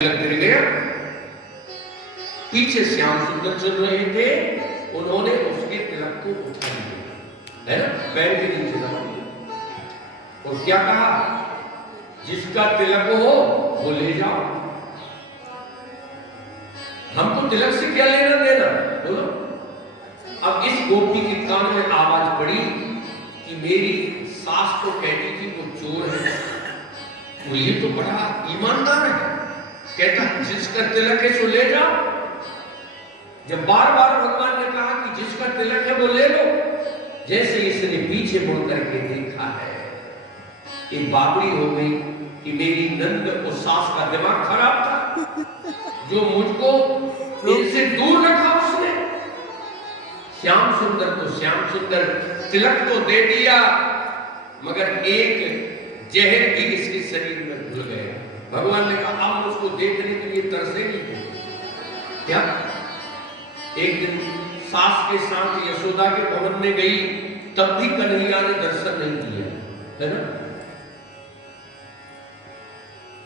गिर गया। पीछे श्याम सुंदर चल रहे थे, उन्होंने उसके तिलक को उठा लिया, है ना, पैर के नीचे दबा दिया और क्या कहा, जिसका तिलक हो वो ले जाओ, हमको तिलक से क्या लेना देना, बोलो। अब इस गोपी के कान में आवाज पड़ी कि मेरी सास तो कहती थी वो चोर है, वो ये तो बड़ा ईमानदार है, कहता जिसका तिलक है सो ले जाओ। जब बार बार भगवान ने कहा कि जिसका तिलक है वो ले लो, जैसे इसने पीछे मुड़ करके देखा है, एक बाबरी हो गई कि मेरी नंद और सास का दिमाग खराब था, जो मुझको इनसे दूर रखा उसने। श्याम सुंदर को श्याम सुंदर तिलक तो दे दिया, मगर एक जहर भी इसके शरीर में घुल गया। भगवान ने कहा अब उसको देखने के लिए तरसेगी क्या। एक दिन सास के साथ यशोदा के भवन में गई, तब भी कन्हैया ने दर्शन नहीं दिया, है ना।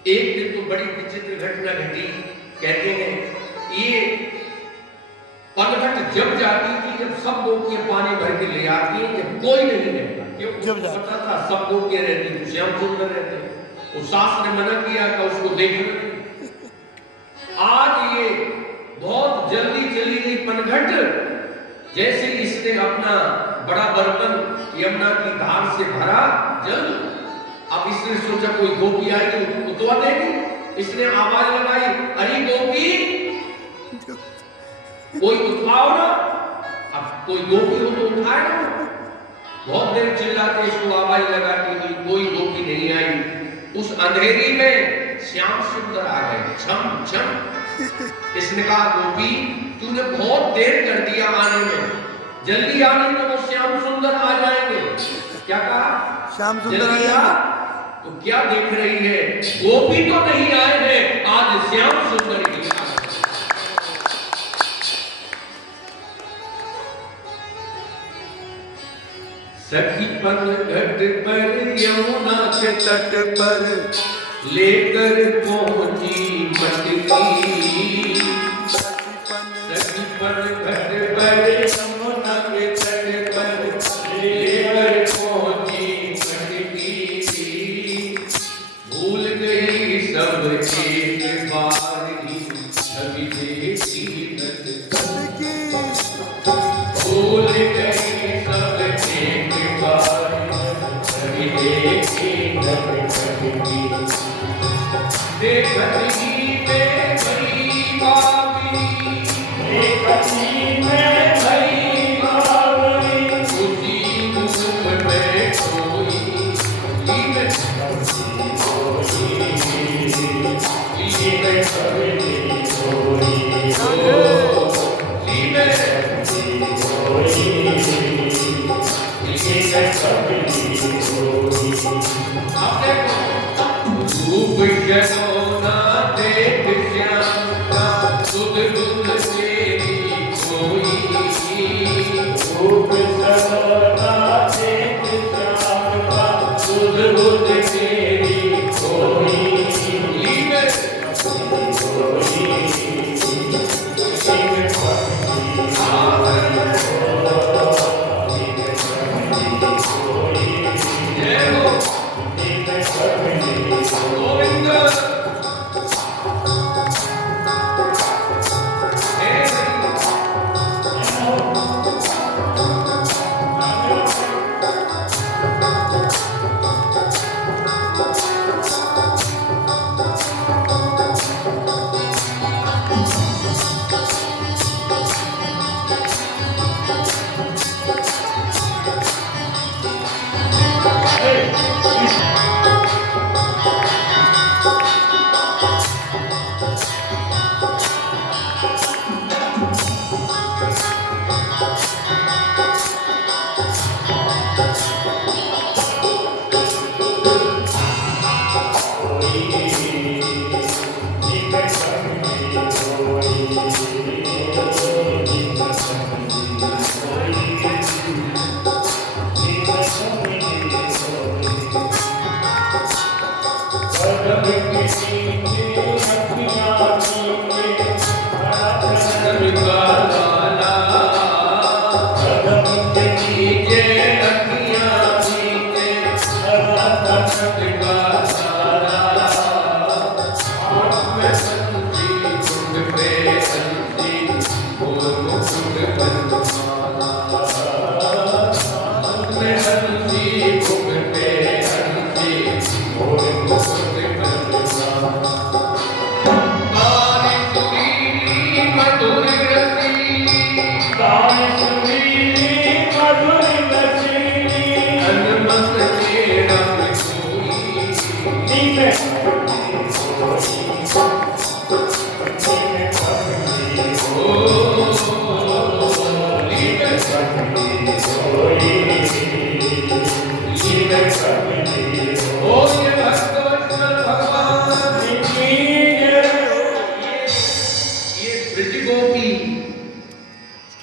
एक दिन तो बड़ी विचित्र घटना घटी, कहते हैं ये पनघट जब जाती थी, जब सब गोपियां पानी भर के ले आती हैं, जब कोई नहीं रहता, क्यों पता था सब गोपियां रहती थी, श्याम सुंदर रहते, वो सास ने मना किया कि उसको देखना। आज ये बहुत जल्दी चली गई पनघट, जैसे इसने अपना बड़ा बर्तन यमुना की धार से भरा जल, अब इसने सोचा कोई गोपी आई तो उतवा देगी, इसने आवाज लगाई, अरे गोपी कोई उठवाओ ना। अब कोई गोपी हो तो उठाए ना। बहुत देर चिल्लाते इसको आवाज लगाती हुई, कोई गोपी नहीं आई। उस अंधेरी में श्याम सुंदर आ गए, छम छम। इसने कहा गोपी तूने बहुत देर कर दिया आने में, जल्दी आने तो वो श्याम सुंदर आ जाएंगे। क्या कहा, श्याम सुंदर आया। तो क्या देख रही है, गोपी तो नहीं आए हैं, आज श्याम सुंदर ही आ गए। सखी पनघट पर यमुना के तट पर लेकर पहुंची मटकी। सखी पनघट पर यमुना के तट पर लेकर पहुंची मटकी। भूल गई सब एक बार ही छवि देखी नटकी। भूल गई सब एक बार छवि देखी नटकी। देखती में भई बावरी, देखती में भई बावरी, उसी मुख में कोई लीन कोई लीन कभी कोई रूप जगोना देख श्याम का, सुध बुध तेरी कोई। रूप जगोना देख श्याम का, सुध बुध तेरी कोई। लीन कोई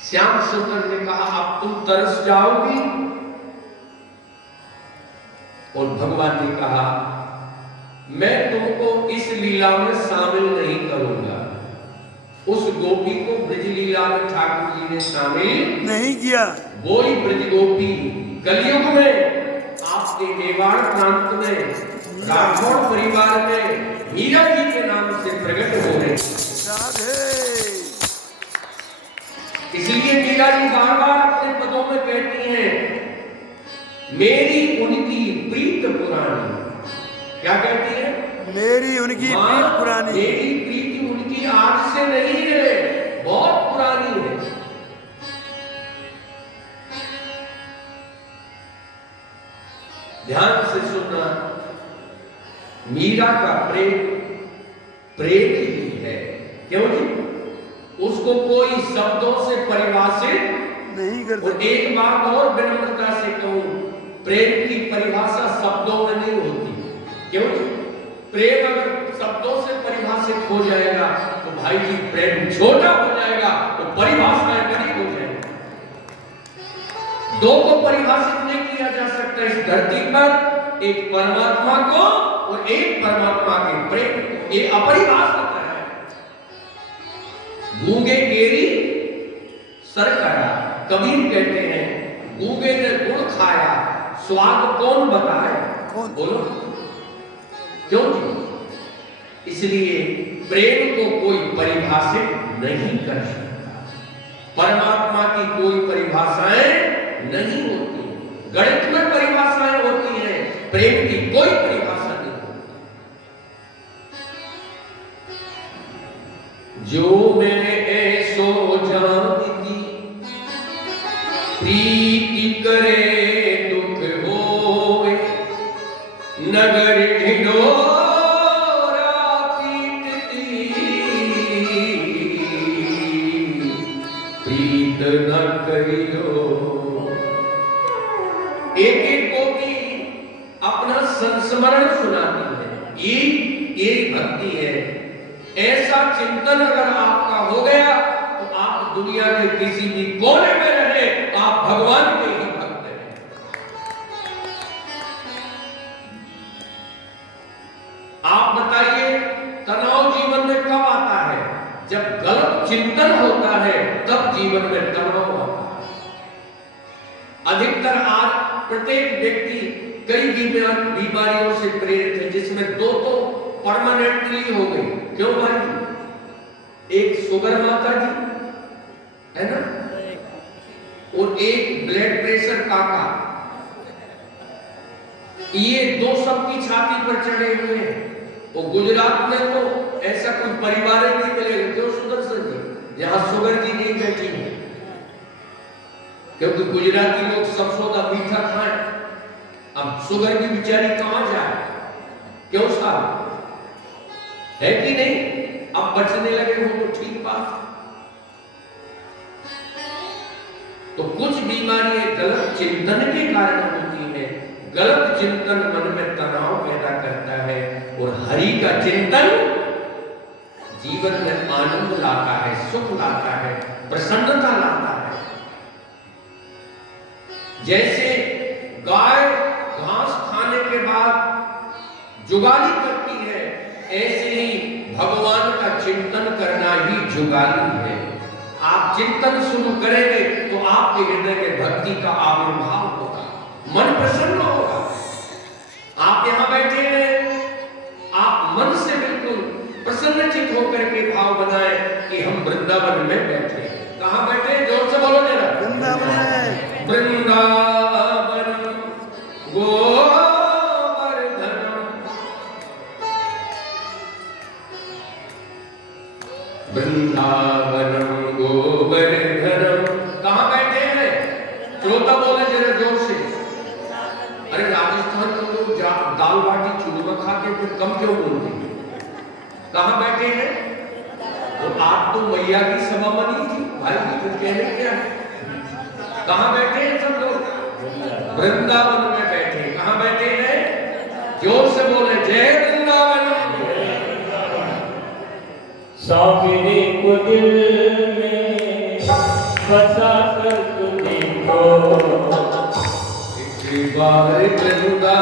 श्याम सुंदर ने कहा अब तुम तरस जाओगी, और भगवान ने कहा मैं तुमको इस लीला में शामिल नहीं करूंगा। उस गोपी को ब्रज लीला में ठाकुर जी ने शामिल नहीं किया। वो ही ब्रज गोपी कलयुग में आपके मेवाड़ प्रांत में राठौड़ परिवार में मीरा जी के नाम से प्रकट हो रहे। इसलिए मीरा जी बार बार अपने पदों में कहती हैं मेरी उनकी प्रीत पुरानी। क्या कहती है? मेरी उनकी प्रीत पुरानी। मेरी प्रीति उनकी आज से नहीं है, बहुत पुरानी है। ध्यान से सुनना, मीरा का प्रेम प्रेम ही है। क्यों जी? उसको कोई शब्दों से परिभाषित नहीं कर सकता। एक बात और विनम्रता से कहूं, प्रेम की परिभाषा शब्दों में नहीं होती। क्यों? प्रेम अगर शब्दों से परिभाषित हो जाएगा तो भाई जी प्रेम छोटा हो जाएगा, तो परिभाषाएं बड़ी हो जाएगी। दो को परिभाषित नहीं किया जा सकता इस धरती पर, एक परमात्मा को और एक परमात्मा के प्रेम को। ये अपरिभाषित है। गूंगे गेरी सरकरा, कबीर कहते हैं गूंगे ने गुड़ खाया, स्वाद कौन बताए? कौन बोलो? क्यों जी? इसलिए प्रेम को कोई परिभाषित नहीं कर सकता। परमात्मा की कोई परिभाषाएं नहीं होती, गणित में परिभाषाएं होती हैं, प्रेम की कोई परिभाषा नहीं होती। जो मैं ऐसो जानती प्रीति करे दुख होए, नगर ढिंढोरा पीटती प्रीत न करियो। एक एक को भी अपना संस्मरण सुनाती है। ये भक्ति है। ऐसा चिंतन अगर आपका हो गया तो आप दुनिया के किसी भी कोने में रहे, आप भगवान के ही भक्त हैं। आप बताइए तनाव जीवन में कब आता है? जब गलत चिंतन होता है तब जीवन में तनाव आता है। अधिकतर आज प्रत्येक व्यक्ति कई बीमारियों से प्रेरित है, जिसमें दो तो परमानेंटली हो गई। क्यों भाई? एक शुगर माता जी है ना, और एक ब्लड प्रेशर काका। ये दो सबकी छाती पर चढ़े हुए हैं। वो गुजरात में तो ऐसा कोई परिवार ही नहीं मिलेगा। क्यों सुदर्शन जी? यहाँ शुगर जी नहीं बैठी है, क्योंकि गुजराती लोग सब सौदा मीठा खाएं। अब शुगर की बेचारी कहां जाए? क्यों साहब? है कि नहीं? अब बचने लगे हो तो ठीक बात। तो कुछ बीमारियां गलत चिंतन के कारण होती है। गलत चिंतन मन में तनाव पैदा करता है, और हरि का चिंतन जीवन में आनंद लाता है, सुख लाता है, प्रसन्नता लाता है। जैसे गाय घास खाने के बाद जुगाली करती है, ऐसे ही भगवान का चिंतन करना ही जुगाली है। आप चिंतन शुरू करेंगे तो आपके हृदय में भक्ति का आविर्भाव होगा, मन प्रसन्न होगा। आप यहाँ बैठे हैं, आप मन से बिल्कुल प्रसन्नचित होकर के भाव बनाएं कि हम वृंदावन में बैठे हैं। कहाँ बैठे हैं? जोर से बोलो जरा। वृंदावन में। वृंदावन गोवर्धनम, वृंदावनम गोवर्धनम। कहाँ बैठे हैं? श्रोता बोले जरा जोर से। अरे राजस्थान में लोग दाल बाटी चूरमा खाते, फिर कम क्यों बोलते? कहाँ बैठे हैं? और आज तो मैया की सभा बनी थी भाई, तो कहने क्या? कहाँ बैठे हैं सब लोग? वृंदावन में बैठे। कहाँ बैठे हैं? जोर से बोले जय वृंदावन। साकिरे को दिल में बसा कर तुझको एक बार चलूंगा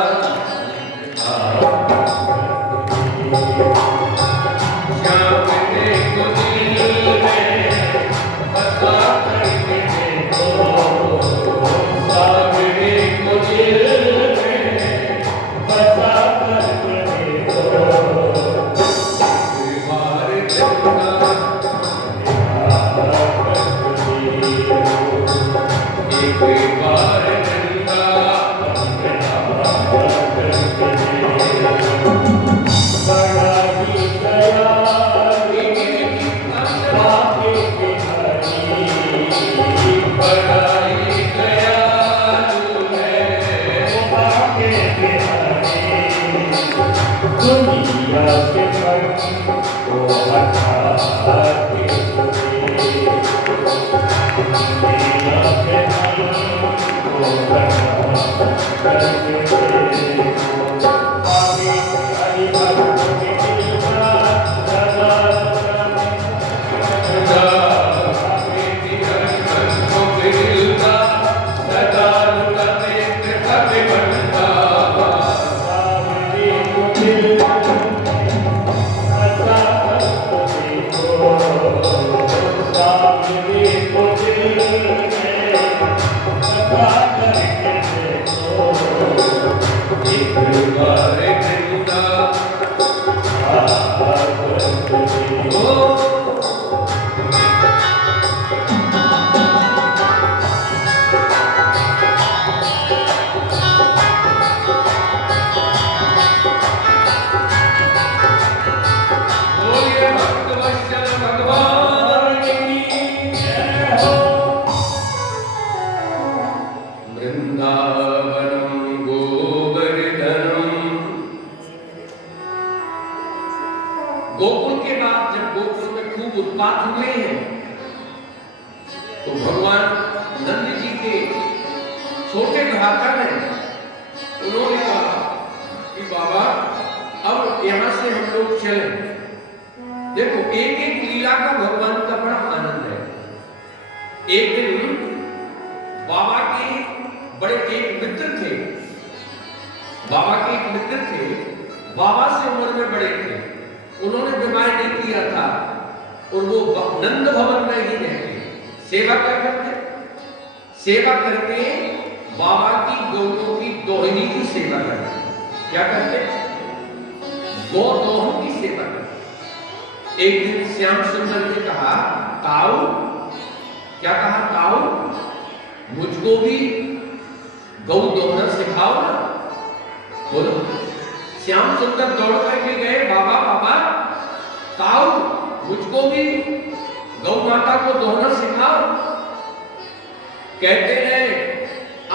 गोकुल के बाद जब गोकुल में खूब उत्पात हुए हैं तो भगवान नंद जी के छोटे भ्राता ने उन्होंने कहा कि बाबा अब यहाँ से हम लोग चलें। देखो एक एक लीला का भगवान का बड़ा आनंद है। एक दिन बाबा के बड़े एक मित्र थे, बाबा के एक मित्र थे, बाबा से उम्र में बड़े थे, उन्होंने विवाह नहीं किया था और वो नंद भवन में ही रहते, सेवा क्या करते, सेवा करके बाबा की गौओं की दोहनी की सेवा करते। क्या करते? गौ दोहन की सेवा करते। एक दिन श्याम सुंदर ने कहा, ताऊ, क्या कहा? ताऊ, मुझको भी गौ दोहना सिखाओ ना। बोलो। श्याम सुंदर दौड़ करके गए, बाबा बाबा ताऊ मुझको भी गौ माता को दोहना सिखाओ। कहते हैं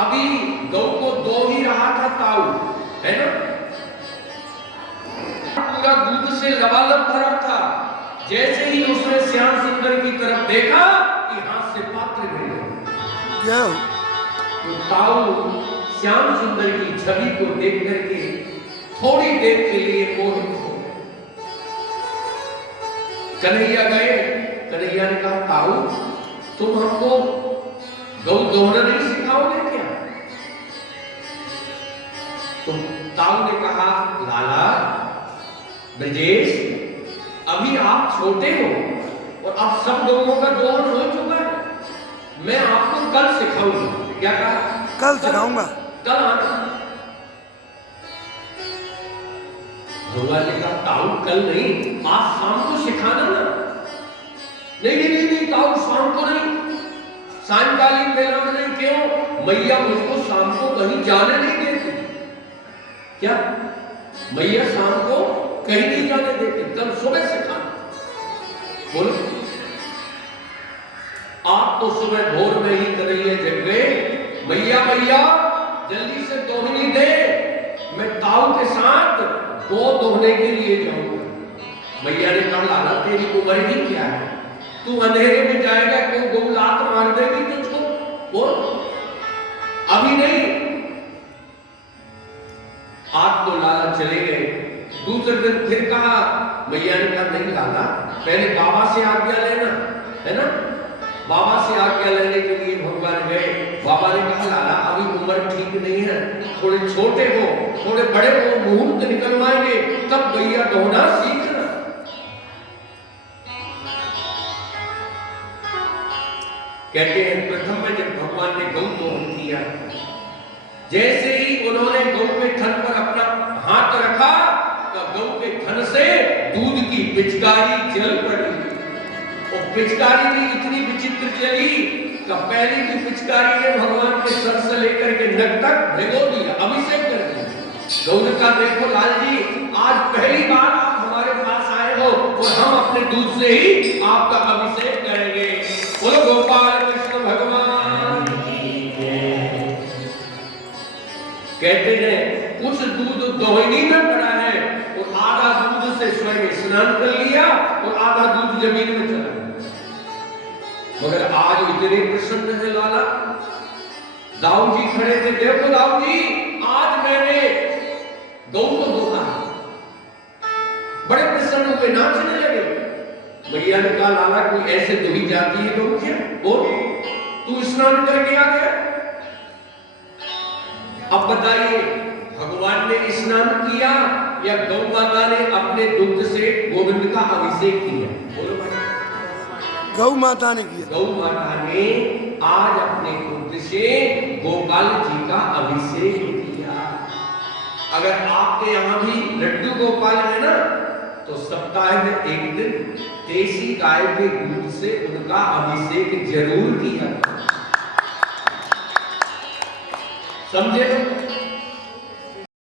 अभी गौ को दो ही रहा था ताऊ, है ना, पूरा दूध से लबालब भरा था। जैसे ही उसने श्याम सुंदर की तरफ देखा कि हाथ से पात्र गए, तो ताऊ श्याम सुंदर की छवि को देख करके थोड़ी देर के लिए मोहित हो गए। कन्हैया गए, कन्हैया ने कहा, ताऊ तुम हमको गौ दोहना नहीं सिखाओगे क्या? तो ताऊ ने कहा, लाला ब्रजेश, अभी आप छोटे हो और अब सब गौओं का दोहन हो चुका है, मैं आपको कल सिखाऊंगा। क्या कहा? कल सिखाऊंगा, कल आना। भगवान ने कहा, ताऊ कल नहीं, आज शाम को सिखाना ना। नहीं नहीं नहीं, नहीं ताऊ शाम को नहीं, सायंकालीन बेला में नहीं। क्यों? मैया मुझको शाम को कहीं जाने नहीं देती। क्या? मैया शाम को कहीं नहीं जाने देती, कल सुबह सिखाना। बोलो। आप तो सुबह भोर में ही कन्हैया जग गए, मैया मैया जल्दी से दोहनी दे, मैं ताऊ के साथ गौ दोहने के लिए जाऊंगा। मैया ने कहा, लाला तेरी उम्र ही क्या है, तू अंधेरे में जाएगा, क्यों गौ लात मार देगी तुझको? बोल। अभी नहीं। आज तो लाला चले गए। दूसरे दिन फिर कहा, मैया ने कहा, नहीं लाला पहले बाबा से आज्ञा लेना, है ना, बाबा से आज्ञा लेने के लिए भगवान गए। बाबा ने कहा लाला अभी उम्र ठीक नहीं है, थोड़े छोटे हो, थोड़े बड़े हो, मुहूर्त निकलवाएंगे तब गैया दोहना सीखना। कहते हैं प्रथम में जब भगवान ने गौ दोहन किया, जैसे ही उन्होंने गौ के थन पर अपना हाथ रखा तो गौ के थन से दूध की पिचकारी चल पड़ी। और पिचकारी भी इतनी विचित्र चली कि पहली की पिचकारी ने भगवान के सर से लेकर के नक तक भिगो दिया, अभिषेक कर दिया। गौ ने कहा देखो लाल जी, आज पहली बार आप हमारे पास आए हो और हम अपने दूध से ही आपका अभिषेक करेंगे। बोलो गोपाल कृष्ण भगवान। कहते हैं कुछ दूध दोहिनी में पड़ा है और आधा दूध से स्वयं स्नान कर लिया और आधा दूध जमीन में चला गया। मगर आज इतने प्रसन्न है लाला। दाऊ जी खड़े थे, देखो दाऊ जी आज मैंने गौ को दोहा। बड़े प्रसन्न हुए, नाचने लगे। भैया ने कहा लाला कोई ऐसे दोही जाती है गौ क्या? और तू स्नान करके आ गया? अब बताइए भगवान ने स्नान किया या गौ माता ने अपने दुग्ध से गोविंद का अभिषेक किया? बोलो भाई। गौ माता ने किया। गौ माता ने आज अपने दुग्ध से गोपाल जी का अभिषेक किया। अगर आपके यहाँ भी लड्डू गोपाल है ना तो सप्ताह में एक दिन देसी गाय के दूध से उनका अभिषेक जरूर किया। समझे?